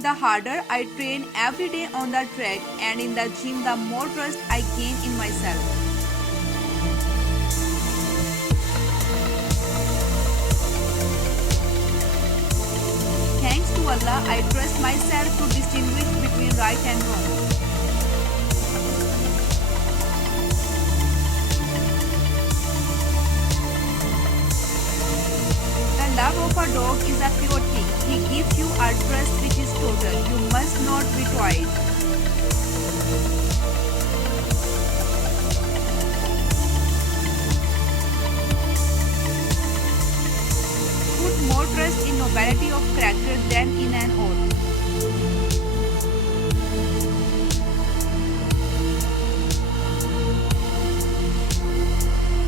The harder I train every day on the track and in the gym, the more trust I gain in myself. Thanks to Allah, I trust myself to distinguish between right and wrong. The love of a dog is a pure thing. He gives you a trust which is total. You must not betray it. Put more trust in nobility of character than in an oath.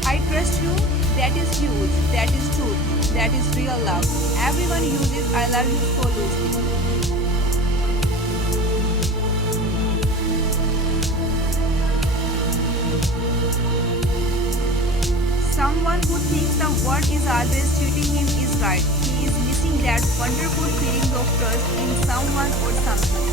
I trust you. That is huge. That is truth. That is real love. Everyone uses I love you so loosely. Someone who thinks the world is always cheating him is right. He is missing that wonderful feeling of trust in someone or something.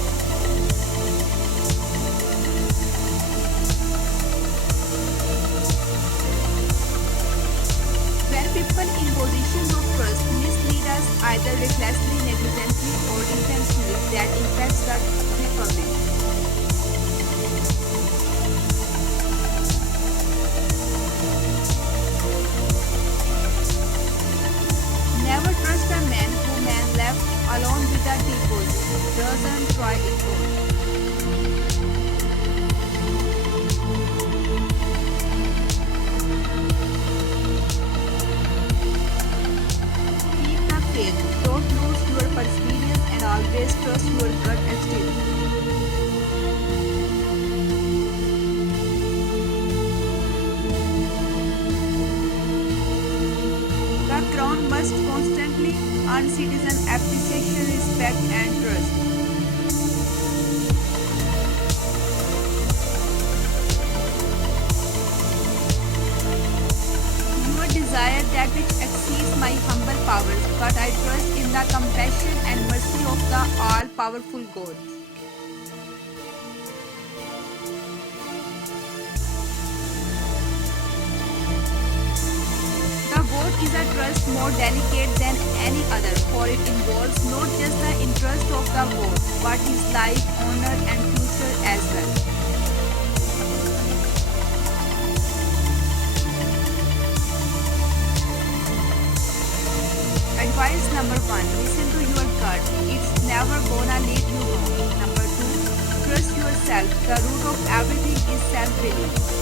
When people in positions of trust mislead us either recklessly, negligently, or intentionally, that impacts the republic. Never trust a man who man left alone with a deposit. Doesn't try it on. Keep the faith. Don't lose your perseverance and always trust your gut instinct. The crown must constantly earn citizen appreciation, respect, and trust. You desire that which exceeds my humble powers, but I trust in the compassion and mercy of the all-powerful God. The vote is a trust more delicate than any other, for it involves not just the interest of the vote, but his life, honor, and future as well. Advice number 1. Listen to your gut. It's never gonna lead you wrong. Number 2. Trust yourself. The root of everything is self-belief.